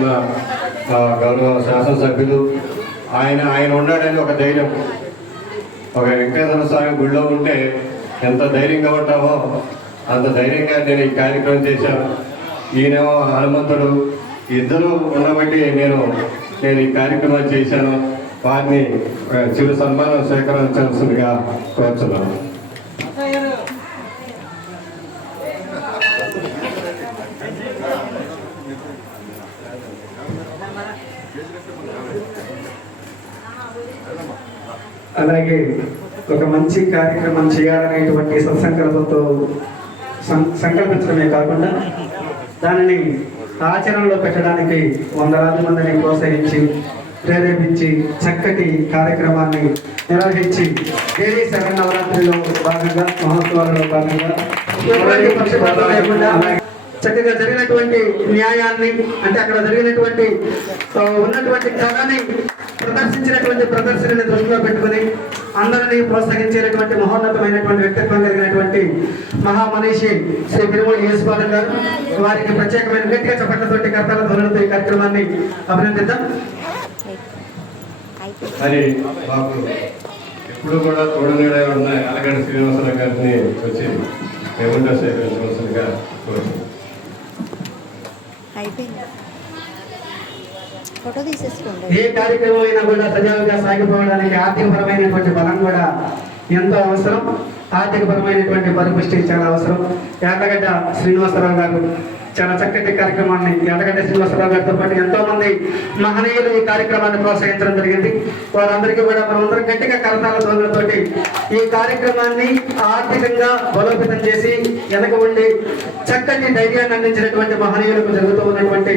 ఉన్న గౌరవ శాసనసభ్యులు. ఆయన ఆయన ఉన్నాడని ఒక ధైర్యం. ఒక వెంకటేశ్వర స్వామి గుళ్ళో ఉంటే ఎంత ధైర్యంగా ఉంటామో అంత ధైర్యంగా నేను ఈ కార్యక్రమం చేశాను. ఈయనేమో హనుమంతుడు. ఇద్దరు ఉండబట్టి నేను నేను ఈ కార్యక్రమం చేశాను. వారిని చిరు సన్మానం స్వీకరించాల్సిందిగా కోరుతున్నాను అలాగే ఒక మంచి కార్యక్రమం చేయాలనేటువంటి సత్సంకల్పంతో సంకల్పించడమే కాకుండా దానిని ఆచరణలో పెట్టడానికి వందలాది మందిని ప్రోత్సహించి ప్రేరేపించి చక్కటి కార్యక్రమాన్ని నిర్వహించి దేవీ శరణవరాత్రిలో భాగంగా మహోత్సవాలలో భాగంగా అలాగే చక్కగా జరిగినటువంటి న్యాయాన్ని అంటే అక్కడ జరిగినటువంటి ఉన్నటువంటి కళని ప్రదర్శించినటువంటి ప్రదర్శనని దృష్టిలో పెట్టుకుని అందరినీ ప్రోత్సహించేటటువంటి మహోన్నతమైనటువంటి వ్యక్తిత్వం కలిగినటువంటి మహామనీషి శ్రీ బిరుమూడి యేసుపాదం గారు. వారికి ప్రత్యేకమైన గట్టిగా చప్పట్లతోటి కర్తల ధ్వనులతో ఈ కార్యక్రమాన్ని అభినందిద్దాం. మరి మాకు ఎప్పుడు కూడా తోడుగా ఉన్న అలగడ్డ శ్రీనివాసరావు గారిని వచ్చి మేముండా శ్రీనివాసరావు గారు అయిపోయింది. ఫోటో తీసేసుకోండి. ఏ కార్యక్రమం అయినా కూడా సజావుగా సాగిపోవడానికి ఆర్థికపరమైనటువంటి బలం కూడా ఎంతో అవసరం. ఆర్థికపరమైనటువంటి పరిపుష్టి చాలా అవసరం. ఎర్రగడ్డ శ్రీనివాసరావు గారు చాలా చక్కటి కార్యక్రమాన్ని యాదగడ్డ శ్రీనివాసరావు గారితో పాటు ఎంతో మంది మహనీయులు ఈ కార్యక్రమాన్ని ప్రోత్సహించడం జరిగింది. వారందరికీ కూడా మనమందరం గట్టిగా కరతాల ధ్వనులతోటి ఈ కార్యక్రమాన్ని ఆర్థికంగా బలోపేతం చేసి వెనక ఉండి చక్కటి ధైర్యాన్ని అందించినటువంటి మహనీయులకు జరుగుతూ ఉన్నటువంటి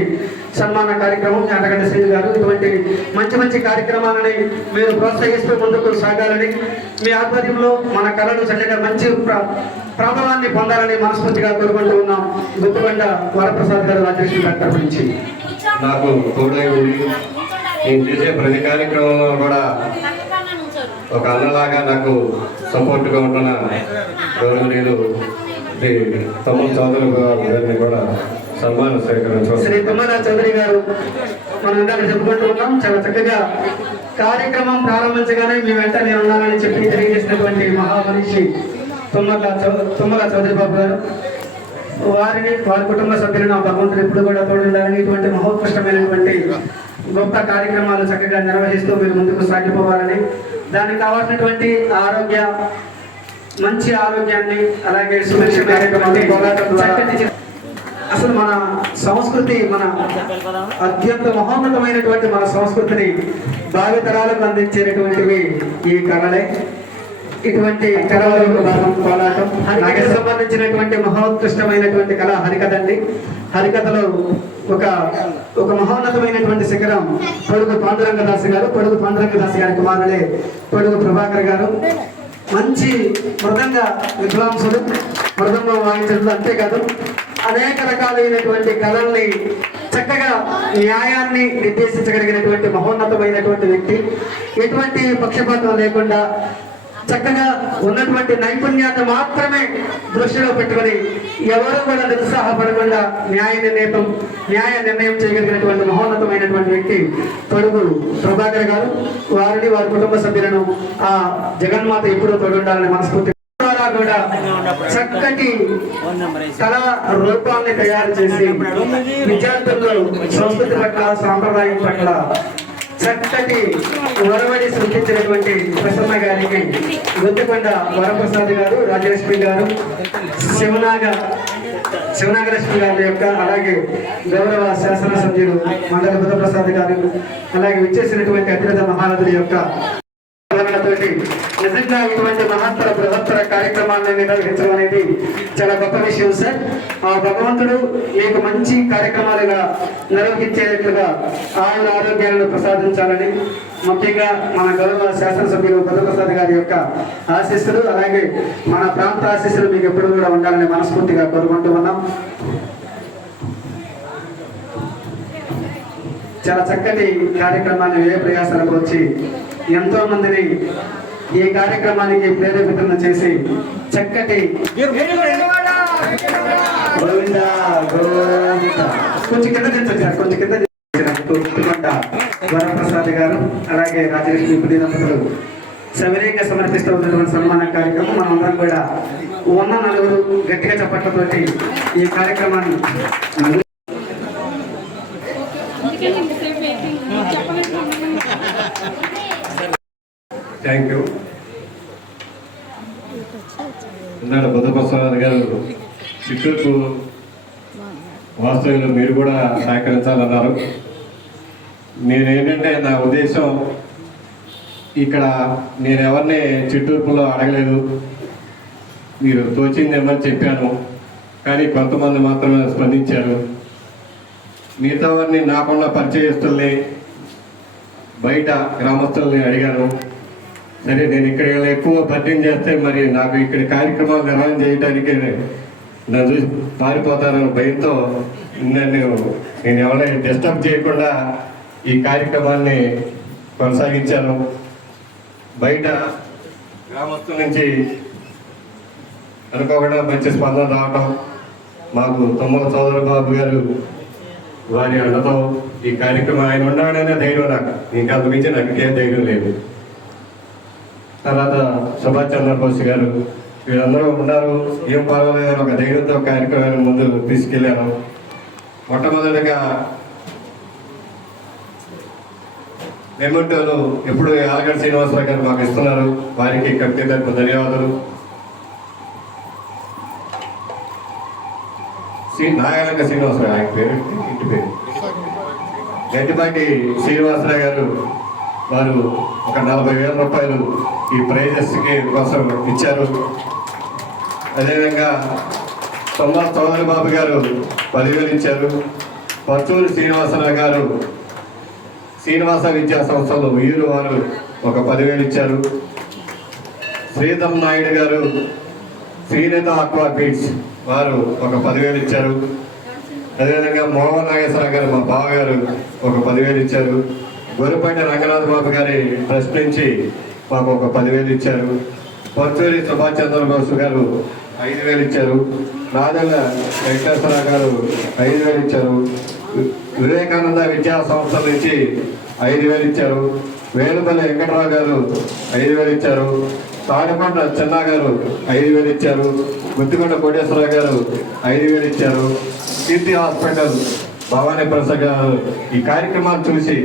సన్మాన కార్యక్రమం యాదగడ్డ శ్రీ గారు. ఇటువంటి మంచి మంచి కార్యక్రమాలని మీరు ప్రోత్సహిస్తూ ముందుకు సాగాలని మీ ఆధ్వర్యంలో మన కళలు చక్కగా మంచి ప్ర- ప్రభావాన్ని పొందాలని మనస్ఫూర్తిగా కోరుకుంటూ ఉన్నాం. గుర్తుగండ వరప్రసాద్ గారు రాజలక్ష్మి గారి తరపు నుంచి. నాకు తోడై ఉండి నేను చేసే ప్రతి కార్యక్రమంలో కూడా ఒక అన్నలాగా నాకు సపోర్ట్గా ఉంటున్న గౌరవనీయులు తమ్ముడు చౌదరి గారిని కూడా సన్మానం స్వీకరించవచ్చు శ్రీ తుమ్మల చౌదరి గారు మనం ఇందాక చెప్పుకుంటూ ఉన్నాం. చాలా చక్కగా కార్యక్రమం ప్రారంభించగానే మీ వెంట నేను ఉన్నానని చెప్పి తెలియజేసినటువంటి మహామనిషి తుమ్మల తుమ్మల చౌదరి బాబు గారు. వారిని వారి కుటుంబ సభ్యులను ఆ భగవంతుడు ఎప్పుడు కూడా తోడుండాలని ఇటువంటి మహోత్కృష్టమైనటువంటి గొప్ప కార్యక్రమాలు చక్కగా నిర్వహిస్తూ మీరు ముందుకు సాగిపోవాలని దానికి కావాల్సినటువంటి ఆరోగ్య మంచి ఆరోగ్యాన్ని అలాగే చక్కటి చి- అసలు మన సంస్కృతి మన అత్యంత మహోన్నతమైనటువంటి మన సంస్కృతిని భావితరాలకు అందించేటటువంటివి ఈ కళలే. ఇటువంటి కళలలో భాగం కోలాటం సంబంధించినటువంటి మహోత్కృష్టమైనటువంటి కళ హరికథ అండి. హరికథలో ఒక ఒక మహోన్నతమైనటువంటి శిఖరం పొడుగు పాండురంగదాస్ గారు పొడుగు పాండురంగదాస్ గారి కుమారుడే పొడుగు ప్రభాకర్ గారు. మంచి మృదంగ విద్వాంసులు మృదంగం వాయించడం అంతేకాదు. అనేక రకాలైనటువంటి కళల్ని చక్కగా న్యాయాన్ని నిర్దేశించగలిగినటువంటి మహోన్నతమైనటువంటి వ్యక్తి. ఎటువంటి పక్షపాతం లేకుండా చక్కగా ఉన్నటువంటి నైపుణ్యాన్ని మాత్రమే దృష్టిలో పెట్టుకొని ఎవరు కూడా నిరుత్సాహపడకుండా న్యాయ నిర్ణయం న్యాయ నిర్ణయం చేయగలిగినటువంటి మహోన్నతమైనటువంటి వ్యక్తి పొడుగు ప్రభాకర్ గారు. వారిని వారి కుటుంబ సభ్యులను ఆ జగన్మాత ఎప్పుడూ తొడుండాలని మనస్ఫూర్తి కూడా చక్కటి కళా రూపాన్ని తయారు చేసి విద్యార్థుల్లో సంస్కృతి పట్ల సాంప్రదాయం పట్ల చక్కటి వరవడి సృష్టించినటువంటి ప్రసన్న గారికి గుర్తుకొండ వరప్రసాద్ గారు రాజలక్ష్మి గారు శివనాగ శివనాగలక్ష్మి గారి యొక్క అలాగే గౌరవ శాసనసభ్యులు మండల బుద్ధప్రసాద్ గారు అలాగే విచ్చేసినటువంటి అతిరథ మహారథుల యొక్క తోటి నిజంగా ఇటువంటి మహత్తర బృహత్తర కార్యక్రమాన్ని నిర్వహించడం అనేది చాలా గొప్ప విషయం సార్. ఆ భగవంతుడు మీకు మంచి కార్యక్రమాలుగా నిర్వహించేటట్లుగా ఆయన ఆరోగ్యాలను ప్రసాదించాలని ముఖ్యంగా మన గౌరవ శాసనసభ్యులు బుద్ధప్రసాద్ గారి యొక్క ఆశీస్సులు అలాగే మన ప్రాంత ఆశీస్సులు మీకు ఎప్పుడు కూడా ఉండాలని మనస్ఫూర్తిగా కోరుకుంటూ ఉన్నాం. చాలా చక్కటి కార్యక్రమాన్ని వ్యయ ప్రయాసాలకు వచ్చి ఎంతో మందిని ఈ కార్యక్రమానికి ప్రేరేపితం చేసి చక్కటి కొంచెం కింద దించొచ్చు కొంచెం కింద దించొచ్చు. గారు అలాగే రాజలక్ష్మి పులి దంపతులు సవినయంగా సమర్పిస్తూ ఉన్నటువంటి సన్మాన కార్యక్రమం మనందరం కూడా ఉన్న నలుగురు గట్టిగా చప్పట్లతోటి ఈ కార్యక్రమాన్ని థ్యాంక్ యూ ఇందాక బుద్ధప్రసాద్ గారు చిత్తూరు వాస్తవ్యులు మీరు కూడా సహకరించాలన్నారు. నేనేంటంటే నా ఉద్దేశం ఇక్కడ నేను ఎవరిని చిట్టూర్పులో అడగలేదు. మీరు తోచిందేమని చెప్పాను. కానీ కొంతమంది మాత్రమే స్పందించారు. మిగతా వారిని నాకున్న పరిచయస్తుల్ని బయట గ్రామస్తుల్ని అడిగాను. సరే నేను ఇక్కడ ఎక్కువ పద్యం చేస్తే మరి నాకు ఇక్కడ కార్యక్రమాలు నిర్వహణ చేయడానికి నన్ను చూసి భయంతో నన్ను నేను ఎవరైనా డిస్టర్బ్ చేయకుండా ఈ కార్యక్రమాన్ని కొనసాగించాను. బయట గ్రామస్తుల నుంచి అనుకోకుండా మంచి స్పందన రావటం మాకు తుమ్మల సోదర బాబు గారు వారి అండతో ఈ కార్యక్రమం ఆయన ఉన్నాడనే ధైర్యం నాకు. ఇంకా అంత మించి నాకు ఇంకేం ధైర్యం లేదు. తర్వాత సుభాష్ చంద్రబోస్ గారు వీళ్ళందరూ ఉన్నారు. ఏం పర్వాలేదని ఒక ధైర్యంతో కార్యక్రమాన్ని ముందు తీసుకెళ్ళాను. మొట్టమొదటిగా మెమెంటోలు ఎప్పుడు ఆలగడ్డ శ్రీనివాసరావు గారు మాకు ఇస్తున్నారు. వారికి కమిటీ ధన్యవాదాలు. శ్రీ నాగలంక శ్రీనివాసరావు ఆయన పేరు ఇంటి పేరు. గట్టిపాటి శ్రీనివాసరావు గారు వారు ఒక నలభై వేల రూపాయలు ఈ ప్రైజెస్కి కోసం ఇచ్చారు. అదేవిధంగా తొమ్మల చౌదరి బాబు గారు పదివేలు ఇచ్చారు. పర్చూరి శ్రీనివాసరావు గారు శ్రీనివాస విద్యా సంస్థలో వీరు వారు ఒక పదివేలు ఇచ్చారు. శ్రీధర్ నాయుడు గారు శ్రీనేత ఆక్వా బీచ్ వారు ఒక పదివేలు ఇచ్చారు. అదేవిధంగా మోహన్ నాగేశ్వరరావు గారు మా బావగారు ఒక పదివేలు ఇచ్చారు. గొర్రెపేట రంగనాథ్ బాబు గారి ట్రస్ట్ నుంచి మాకు ఒక పదివేలు ఇచ్చారు. పర్చూరి సుభాష్ చంద్రబోస్ గారు ఐదు వేలు ఇచ్చారు. నాదెల్ల వెంకటేశ్వరరావు గారు ఐదు వేలు ఇచ్చారు. వివేకానంద విద్యా సంస్థల నుంచి ఐదు వేలు ఇచ్చారు. వేలుపల్లి వెంకటరావు గారు ఐదు వేలు ఇచ్చారు. తాడికొండ చెన్నా గారు ఐదు వేలు ఇచ్చారు. గుత్తికొండ కోటేశ్వరరావు గారు ఐదు వేలు ఇచ్చారు. కీర్తి హాస్పిటల్ భవానీ ప్రసాద్ గారు ఈ కార్యక్రమాలు చూసి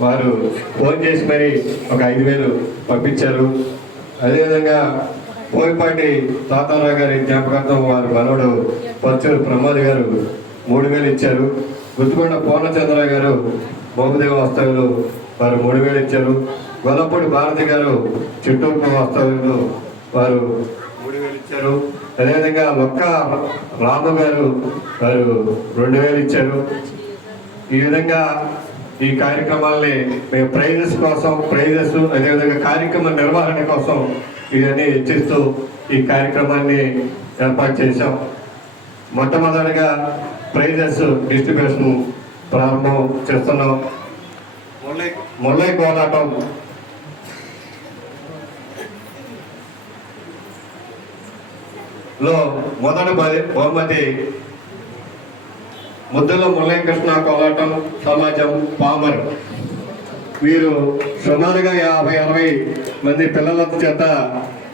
వారు ఫోన్ చేసి మరి ఒక ఐదు వేలు పంపించారు. అదేవిధంగా పోయిపాటి తాతారావు గారి జ్ఞాపకార్థం వారి మనవడు పచ్చూరు ప్రమోద్ గారు మూడు వేలు ఇచ్చారు. గుర్తుకొండ పూర్ణచంద్ర గారు బహుదేవ వాస్తవులు వారు మూడు వేలు ఇచ్చారు. గొల్లపూడి భారతి గారు చిట్టూర్పు వాస్తవులు వారు మూడు వేలు ఇచ్చారు. అదేవిధంగా లొక్క రాము గారు వారు రెండు వేలు ఇచ్చారు. ఈ విధంగా ఈ కార్యక్రమాల్ని మేము ప్రైజెస్ కోసం ప్రైజెస్ అదేవిధంగా కార్యక్రమ నిర్వహణ కోసం ఇవన్నీ ఇచ్చిస్తూ ఈ కార్యక్రమాన్ని ఏర్పాటు చేశాం. మొట్టమొదటిగా ప్రైజెస్ డిస్ట్రిబ్యూషన్ ప్రారంభం చేస్తున్నాం. ముల్లై ముల్లై కోలాటం. లో మొదటి బహుమతి ముద్దల మురళీకృష్ణ కోలాటం సమాజం పామర్. వీరు సుమారుగా యాభై అరవై మంది పిల్లల చేత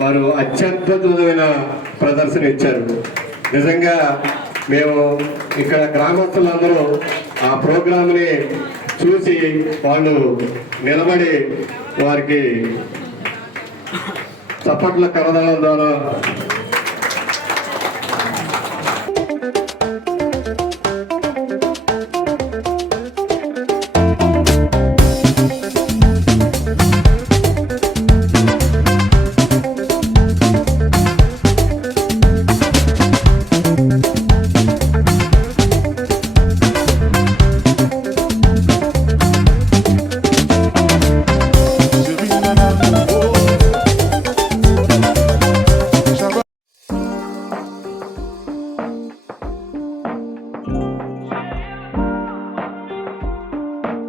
వారు అత్యద్భుతమైన ప్రదర్శన ఇచ్చారు. నిజంగా మేము ఇక్కడ గ్రామస్తులందరూ ఆ ప్రోగ్రామ్ని చూసి వాళ్ళు నిలబడి వారికి చప్పట్ల కరదడం ద్వారా